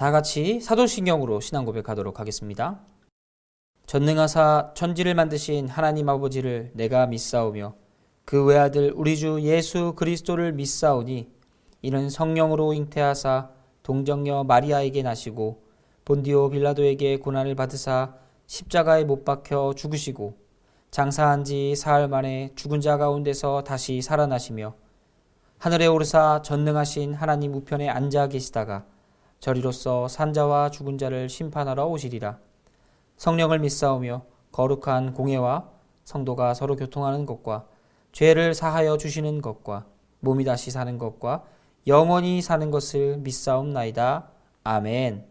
다 같이 사도신경으로 신앙 고백하도록 하겠습니다. 전능하사 천지를 만드신 하나님 아버지를 내가 믿사오며 그 외아들 우리 주 예수 그리스도를 믿사오니 이는 성령으로 잉태하사 동정녀 마리아에게 나시고 본디오 빌라도에게 고난을 받으사 십자가에 못 박혀 죽으시고 장사한 지 사흘 만에 죽은 자 가운데서 다시 살아나시며 하늘에 오르사 전능하신 하나님 우편에 앉아 계시다가 저리로서 산자와 죽은 자를 심판하러 오시리라. 성령을 믿사오며 거룩한 공예와 성도가 서로 교통하는 것과 죄를 사하여 주시는 것과 몸이 다시 사는 것과 영원히 사는 것을 믿사옵나이다. 아멘.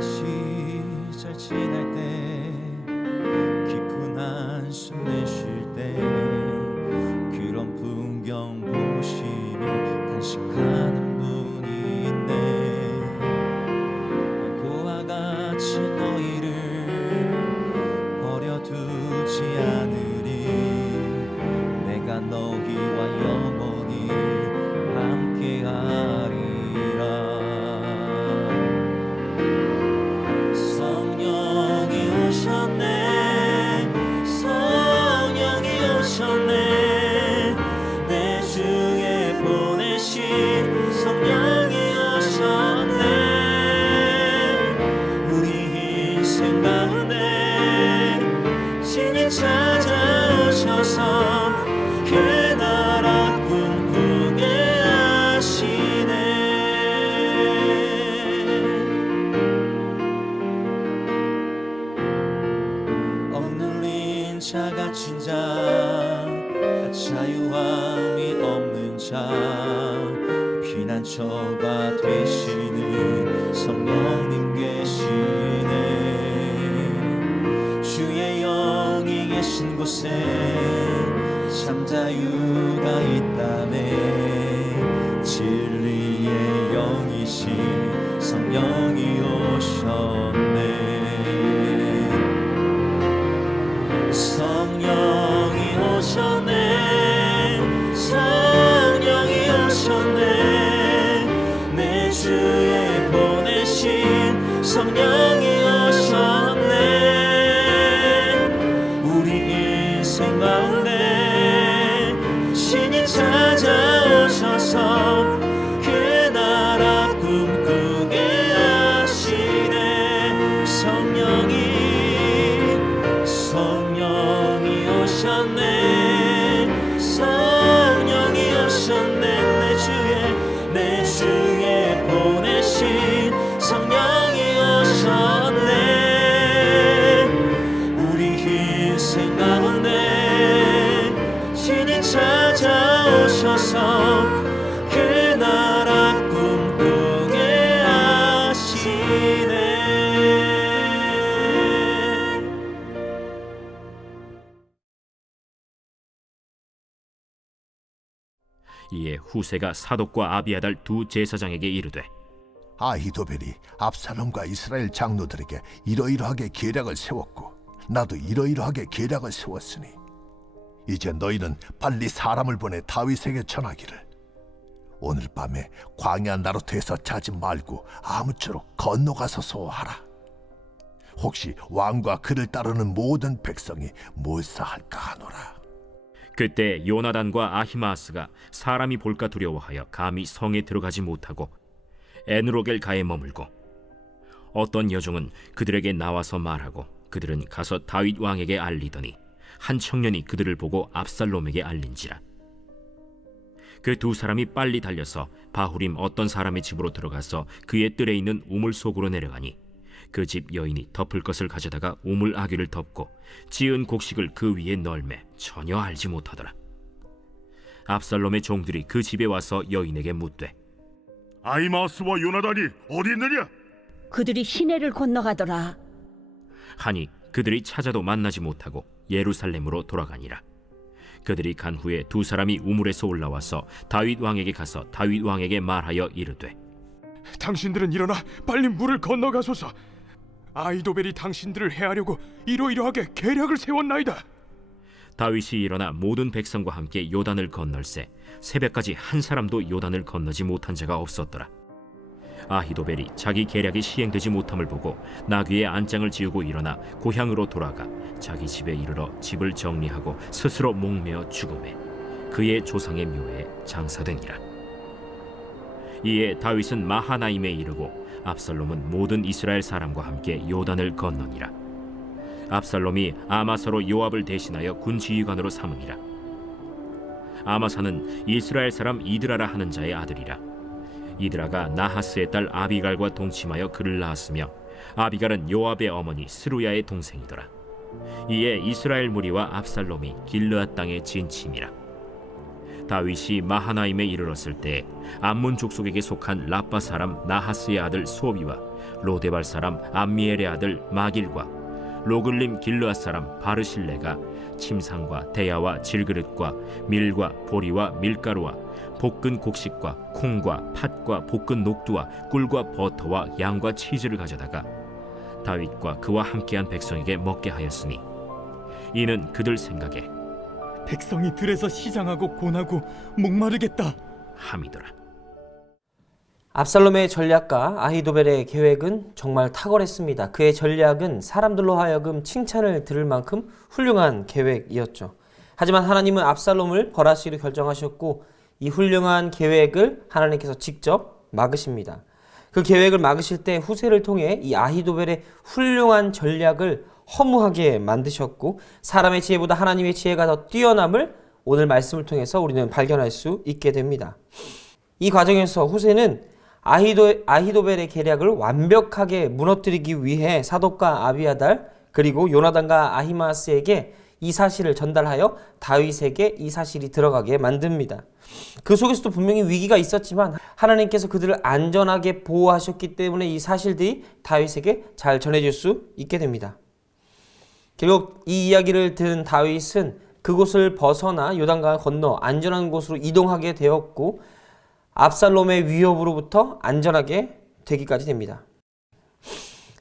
시절 지날 때 깊은 한숨 내쉴 때 그런 풍경 보시며 단식하는 분이 있네. 그와 같이 너희를 버려두지 않으리. 내가 너희와 영원히 함께하리라. 내 주에 보내신 성령이 오셨네. 우리 인생 가운데 친히 찾아오셔서 그 나라 꿈꾸게 하시네. 억눌린 자 갇힌 자 자유함이 없는 자 피난처가 되시는 성령님 계시네. 주의 영이 계신 곳에 참 자유가 있다네. 진리의 영이신 성령이 오셨네. 성령이 오셨네. 성령이 오셨네. 내 주에 보내신 성령이 오셨네. 우리 인생 가운데 신이 찾아오셔서 그 나라 꿈꾸게 하시네. 성령이 오셨네. 성령이 오셨네. 내 주에 보내신 성령이 오셨네. 우리 인생 가운데 신이 찾아오셔서 그 나라 꿈꾸게 하시네. 이에 후세가 사독과 아비아달 두 제사장에게 이르되 아히도벨이 압살롬과 이스라엘 장로들에게 이러이러하게 계략을 세웠고 나도 이러이러하게 계략을 세웠으니 이제 너희는 빨리 사람을 보내 다윗에게 전하기를 오늘 밤에 광야 나루트에서 자지 말고 아무쪼록 건너가서 하라. 혹시 왕과 그를 따르는 모든 백성이 몰사할까 하노라. 그때 요나단과 아히마아스가 사람이 볼까 두려워하여 감히 성에 들어가지 못하고 에누로겔 가에 머물고 어떤 여종은 그들에게 나와서 말하고 그들은 가서 다윗 왕에게 알리더니 한 청년이 그들을 보고 압살롬에게 알린지라. 그 두 사람이 빨리 달려서 바후림 어떤 사람의 집으로 들어가서 그의 뜰에 있는 우물 속으로 내려가니 그 집 여인이 덮을 것을 가져다가 우물 아귀를 덮고 지은 곡식을 그 위에 널매 전혀 알지 못하더라. 압살롬의 종들이 그 집에 와서 여인에게 묻되 아히마아스와 요나단이 어디 있느냐? 그들이 시내를 건너가더라. 하니 그들이 찾아도 만나지 못하고 예루살렘으로 돌아가니라. 그들이 간 후에 두 사람이 우물에서 올라와서 다윗 왕에게 가서 다윗 왕에게 말하여 이르되 당신들은 일어나 빨리 물을 건너가소서. 아히도벨이 당신들을 해하려고 이러이러하게 계략을 세웠나이다. 다윗이 일어나 모든 백성과 함께 요단을 건널세 새벽까지 한 사람도 요단을 건너지 못한 자가 없었더라. 아히도벨이 자기 계략이 시행되지 못함을 보고 나귀의 안장을 지우고 일어나 고향으로 돌아가 자기 집에 이르러 집을 정리하고 스스로 목매어 죽음에 그의 조상의 묘에 장사되니라. 이에 다윗은 마하나임에 이르고 압살롬은 모든 이스라엘 사람과 함께 요단을 건너니라. 압살롬이 아마사로 요압을 대신하여 군 지휘관으로 삼으니라. 아마사는 이스라엘 사람 이드라라 하는 자의 아들이라. 이드라가 나하스의 딸 아비갈과 동침하여 그를 낳았으며 아비갈은 요압의 어머니 스루야의 동생이더라. 이에 이스라엘 무리와 압살롬이 길르앗 땅에 진침이라. 다윗이 마하나임에 이르렀을 때 암몬 족속에게 속한 라빠 사람 나하스의 아들 소비와 로데발 사람 암미엘의 아들 마길과 로글림 길르앗 사람 바르실레가 침상과 대야와 질그릇과 밀과 보리와 밀가루와 볶은 곡식과 콩과 팥과 볶은 녹두와 꿀과 버터와 양과 치즈를 가져다가 다윗과 그와 함께한 백성에게 먹게 하였으니 이는 그들 생각에 백성이 들에서 시장하고 곤하고 목마르겠다 함이더라. 압살롬의 전략가 아히도벨의 계획은 정말 탁월했습니다. 그의 전략은 사람들로 하여금 칭찬을 들을 만큼 훌륭한 계획이었죠. 하지만 하나님은 압살롬을 벌하시기로 결정하셨고 이 훌륭한 계획을 하나님께서 직접 막으십니다. 그 계획을 막으실 때 후세를 통해 이 아히도벨의 훌륭한 전략을 허무하게 만드셨고 사람의 지혜보다 하나님의 지혜가 더 뛰어남을 오늘 말씀을 통해서 우리는 발견할 수 있게 됩니다. 이 과정에서 후세는 아히도벨의 계략을 완벽하게 무너뜨리기 위해 사독과 아비아달 그리고 요나단과 아히마스에게 이 사실을 전달하여 다윗에게 이 사실이 들어가게 만듭니다. 그 속에서도 분명히 위기가 있었지만 하나님께서 그들을 안전하게 보호하셨기 때문에 이 사실들이 다윗에게 잘 전해질 수 있게 됩니다. 결국 이 이야기를 들은 다윗은 그곳을 벗어나 요단강을 건너 안전한 곳으로 이동하게 되었고 압살롬의 위협으로부터 안전하게 되기까지 됩니다.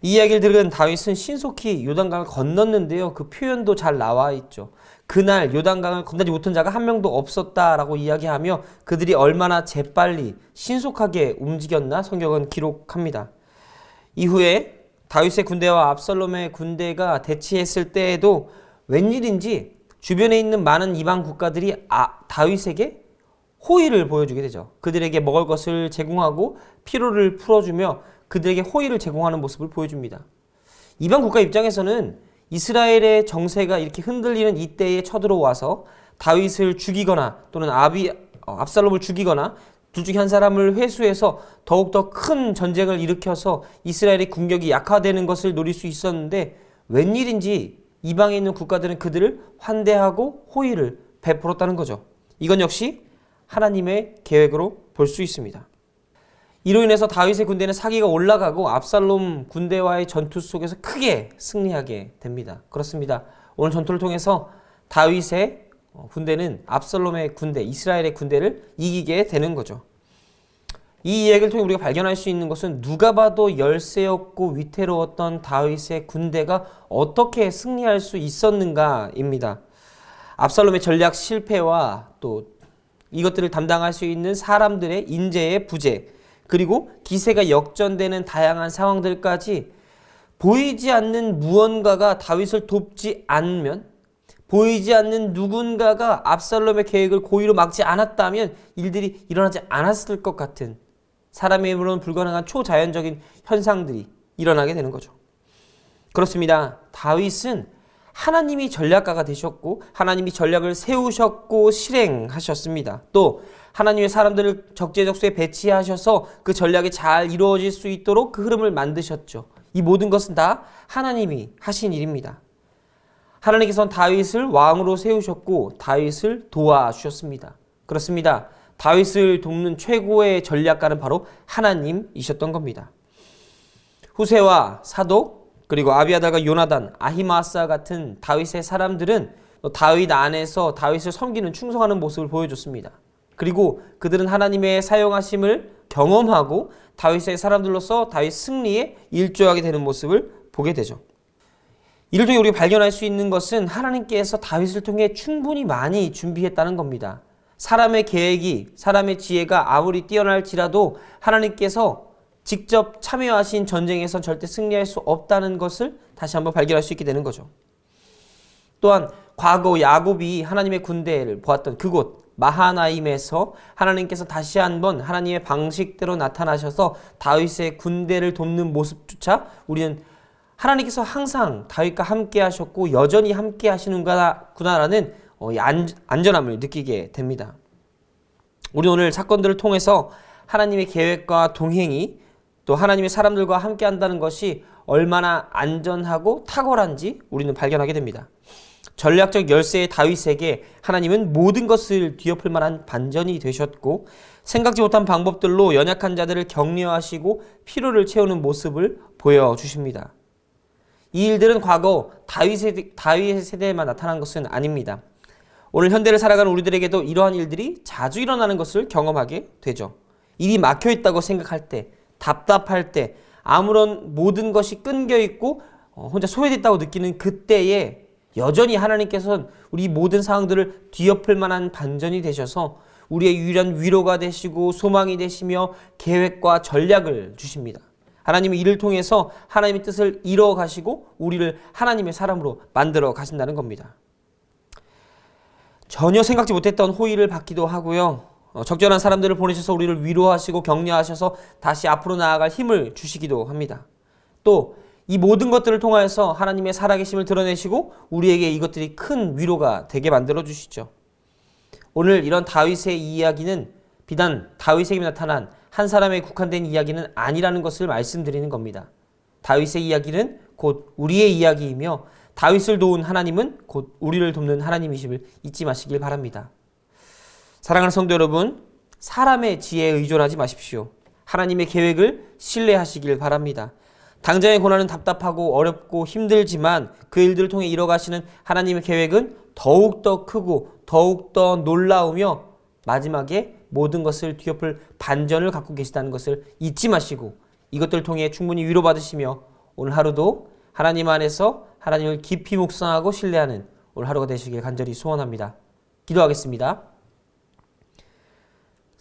이 이야기를 들은 다윗은 신속히 요단강을 건넜는데요. 그 표현도 잘 나와 있죠. 그날 요단강을 건너지 못한 자가 한 명도 없었다라고 이야기하며 그들이 얼마나 재빨리 신속하게 움직였나 성경은 기록합니다. 이후에 다윗의 군대와 압살롬의 군대가 대치했을 때에도 웬일인지 주변에 있는 많은 이방 국가들이 다윗에게 호의를 보여주게 되죠. 그들에게 먹을 것을 제공하고 피로를 풀어주며 그들에게 호의를 제공하는 모습을 보여줍니다. 이방 국가 입장에서는 이스라엘의 정세가 이렇게 흔들리는 이때에 쳐들어와서 다윗을 죽이거나 또는 압살롬을 죽이거나 둘 중에 한 사람을 회수해서 더욱더 큰 전쟁을 일으켜서 이스라엘의 군력이 약화되는 것을 노릴 수 있었는데 웬일인지 이방에 있는 국가들은 그들을 환대하고 호의를 베풀었다는 거죠. 이건 역시 하나님의 계획으로 볼 수 있습니다. 이로 인해서 다윗의 군대는 사기가 올라가고 압살롬 군대와의 전투 속에서 크게 승리하게 됩니다. 그렇습니다. 오늘 전투를 통해서 다윗의 군대는 압살롬의 군대, 이스라엘의 군대를 이기게 되는 거죠. 이 이야기를 통해 우리가 발견할 수 있는 것은 누가 봐도 열세였고 위태로웠던 다윗의 군대가 어떻게 승리할 수 있었는가입니다. 압살롬의 전략 실패와 또 이것들을 담당할 수 있는 사람들의 인재의 부재, 그리고 기세가 역전되는 다양한 상황들까지 보이지 않는 무언가가 다윗을 돕지 않으면, 보이지 않는 누군가가 압살롬의 계획을 고의로 막지 않았다면 일들이 일어나지 않았을 것 같은 사람의 힘으로는 불가능한 초자연적인 현상들이 일어나게 되는 거죠. 그렇습니다. 다윗은 하나님이 전략가가 되셨고 하나님이 전략을 세우셨고 실행하셨습니다. 또 하나님의 사람들을 적재적소에 배치하셔서 그 전략이 잘 이루어질 수 있도록 그 흐름을 만드셨죠. 이 모든 것은 다 하나님이 하신 일입니다. 하나님께서는 다윗을 왕으로 세우셨고 다윗을 도와주셨습니다. 그렇습니다. 다윗을 돕는 최고의 전략가는 바로 하나님이셨던 겁니다. 후세와 사독 그리고 아비아달과 요나단, 아히마아스와 같은 다윗의 사람들은 다윗 안에서 다윗을 섬기는 충성하는 모습을 보여줬습니다. 그리고 그들은 하나님의 사용하심을 경험하고 다윗의 사람들로서 다윗 승리에 일조하게 되는 모습을 보게 되죠. 이를 통해 우리가 발견할 수 있는 것은 하나님께서 다윗을 통해 충분히 많이 준비했다는 겁니다. 사람의 계획이, 사람의 지혜가 아무리 뛰어날지라도 하나님께서 직접 참여하신 전쟁에선 절대 승리할 수 없다는 것을 다시 한번 발견할 수 있게 되는 거죠. 또한 과거 야곱이 하나님의 군대를 보았던 그곳 마하나임에서 하나님께서 다시 한번 하나님의 방식대로 나타나셔서 다윗의 군대를 돕는 모습조차 우리는 하나님께서 항상 다윗과 함께 하셨고 여전히 함께 하시는구나라는 안전함을 느끼게 됩니다. 우리 오늘 사건들을 통해서 하나님의 계획과 동행이 또 하나님의 사람들과 함께 한다는 것이 얼마나 안전하고 탁월한지 우리는 발견하게 됩니다. 전략적 열세의 다윗에게 하나님은 모든 것을 뒤엎을 만한 반전이 되셨고 생각지 못한 방법들로 연약한 자들을 격려하시고 필요를 채우는 모습을 보여주십니다. 이 일들은 과거 다윗의 세대에만 나타난 것은 아닙니다. 오늘 현대를 살아가는 우리들에게도 이러한 일들이 자주 일어나는 것을 경험하게 되죠. 일이 막혀있다고 생각할 때, 답답할 때, 아무런 모든 것이 끊겨있고 혼자 소외됐다고 느끼는 그때에 여전히 하나님께서는 우리 모든 상황들을 뒤엎을 만한 반전이 되셔서 우리의 유일한 위로가 되시고 소망이 되시며 계획과 전략을 주십니다. 하나님은 이를 통해서 하나님의 뜻을 이루어 가시고 우리를 하나님의 사람으로 만들어 가신다는 겁니다. 전혀 생각지 못했던 호의를 받기도 하고요. 적절한 사람들을 보내셔서 우리를 위로하시고 격려하셔서 다시 앞으로 나아갈 힘을 주시기도 합니다. 또 이 모든 것들을 통하여서 하나님의 살아계심을 드러내시고 우리에게 이것들이 큰 위로가 되게 만들어 주시죠. 오늘 이런 다윗의 이야기는 비단 다윗에게 나타난 한 사람에 국한된 이야기는 아니라는 것을 말씀드리는 겁니다. 다윗의 이야기는 곧 우리의 이야기이며 다윗을 도운 하나님은 곧 우리를 돕는 하나님이심을 잊지 마시길 바랍니다. 사랑하는 성도 여러분, 사람의 지혜에 의존하지 마십시오. 하나님의 계획을 신뢰하시길 바랍니다. 당장의 고난은 답답하고 어렵고 힘들지만 그 일들을 통해 이뤄가시는 하나님의 계획은 더욱더 크고 더욱더 놀라우며 마지막에 모든 것을 뒤엎을 반전을 갖고 계시다는 것을 잊지 마시고 이것들을 통해 충분히 위로받으시며 오늘 하루도 하나님 안에서 하나님을 깊이 묵상하고 신뢰하는 오늘 하루가 되시길 간절히 소원합니다. 기도하겠습니다.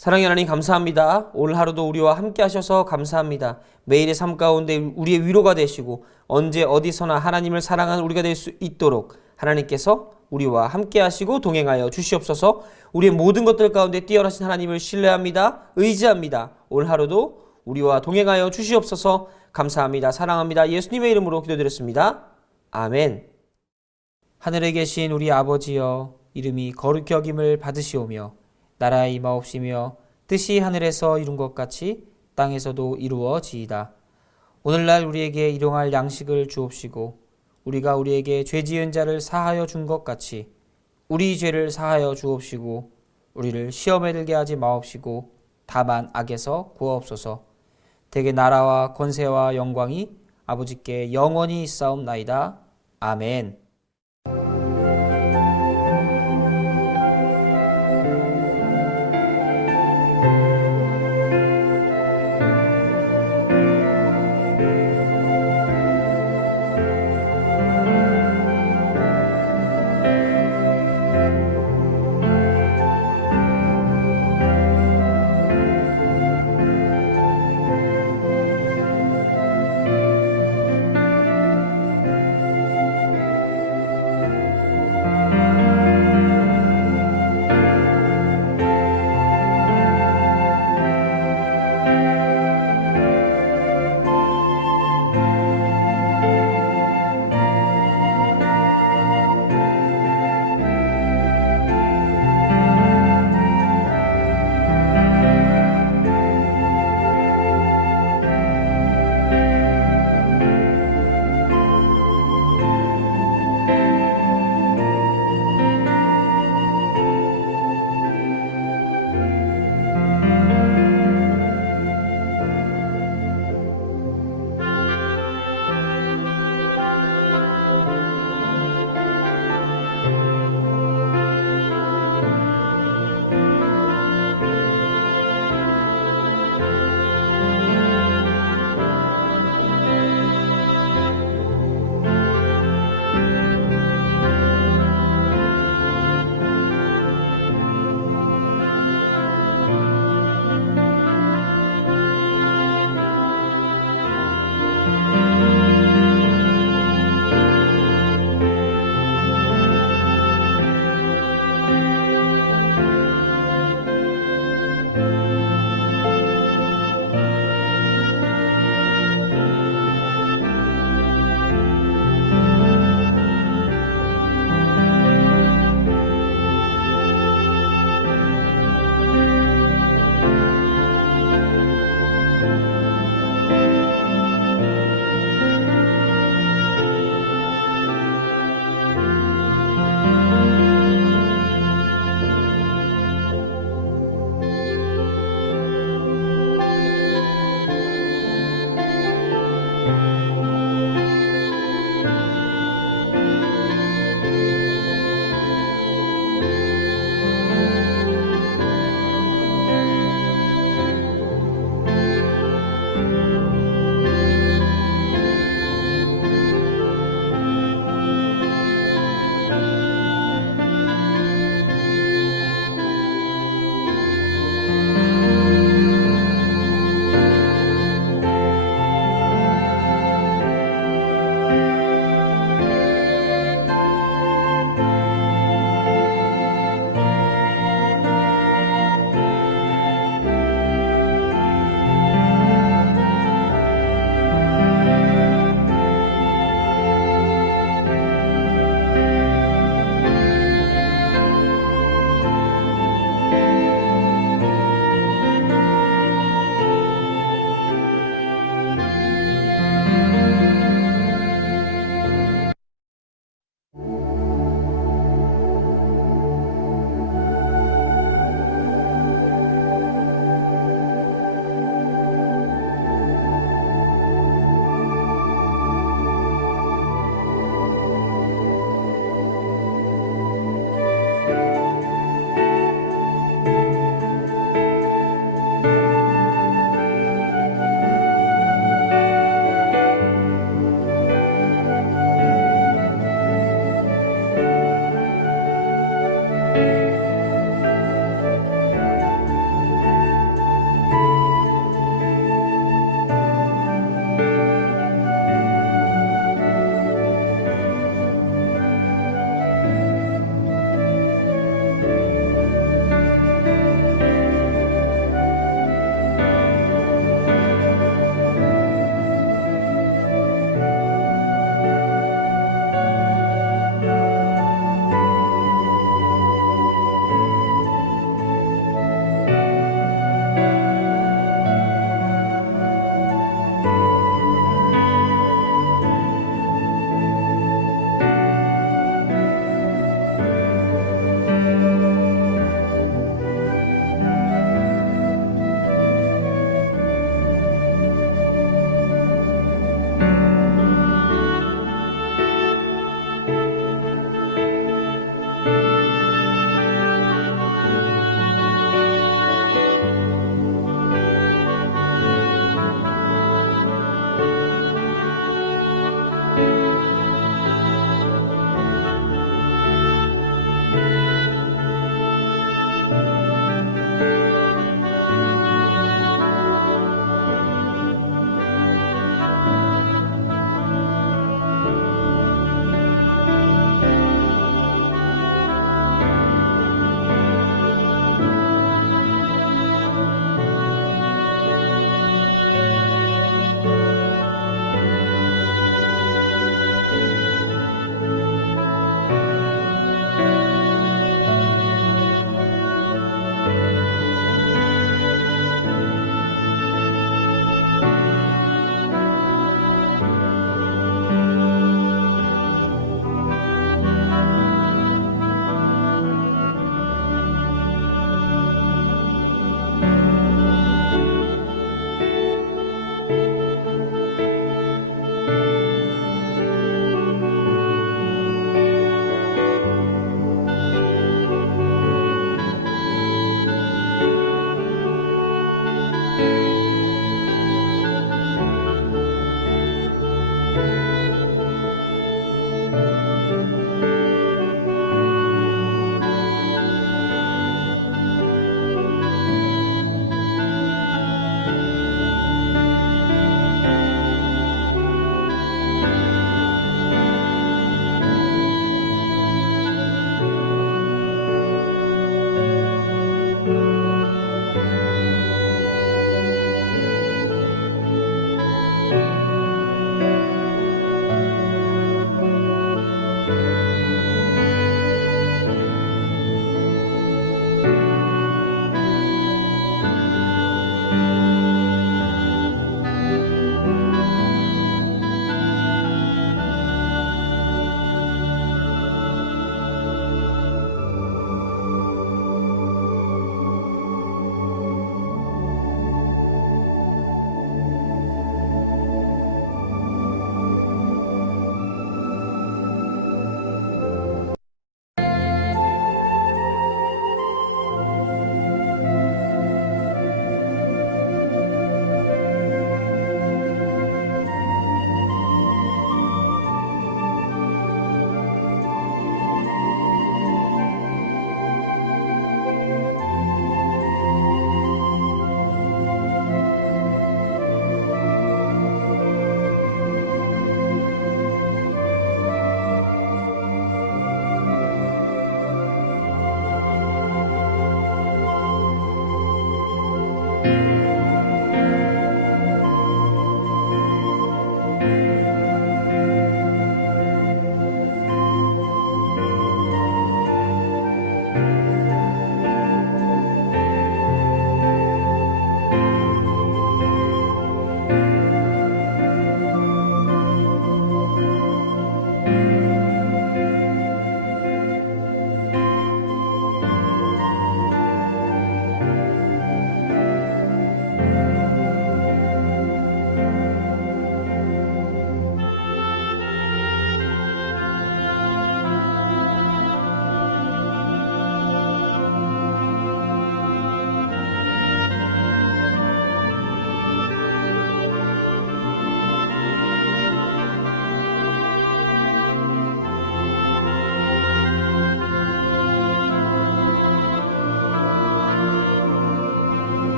사랑의 하나님 감사합니다. 오늘 하루도 우리와 함께 하셔서 감사합니다. 매일의 삶 가운데 우리의 위로가 되시고 언제 어디서나 하나님을 사랑하는 우리가 될 수 있도록 하나님께서 우리와 함께 하시고 동행하여 주시옵소서. 우리의 모든 것들 가운데 뛰어나신 하나님을 신뢰합니다. 의지합니다. 오늘 하루도 우리와 동행하여 주시옵소서. 감사합니다. 사랑합니다. 예수님의 이름으로 기도드렸습니다. 아멘. 하늘에 계신 우리 아버지여, 이름이 거룩히 여김을 받으시오며 나라가 임하옵시며 뜻이 하늘에서 이룬 것 같이 땅에서도 이루어지이다. 오늘날 우리에게 일용할 양식을 주옵시고 우리가 우리에게 죄 지은 자를 사하여 준 것 같이 우리 죄를 사하여 주옵시고 우리를 시험에 들게 하지 마옵시고 다만 악에서 구하옵소서. 대개 나라와 권세와 영광이 아버지께 영원히 있사옵나이다. 아멘.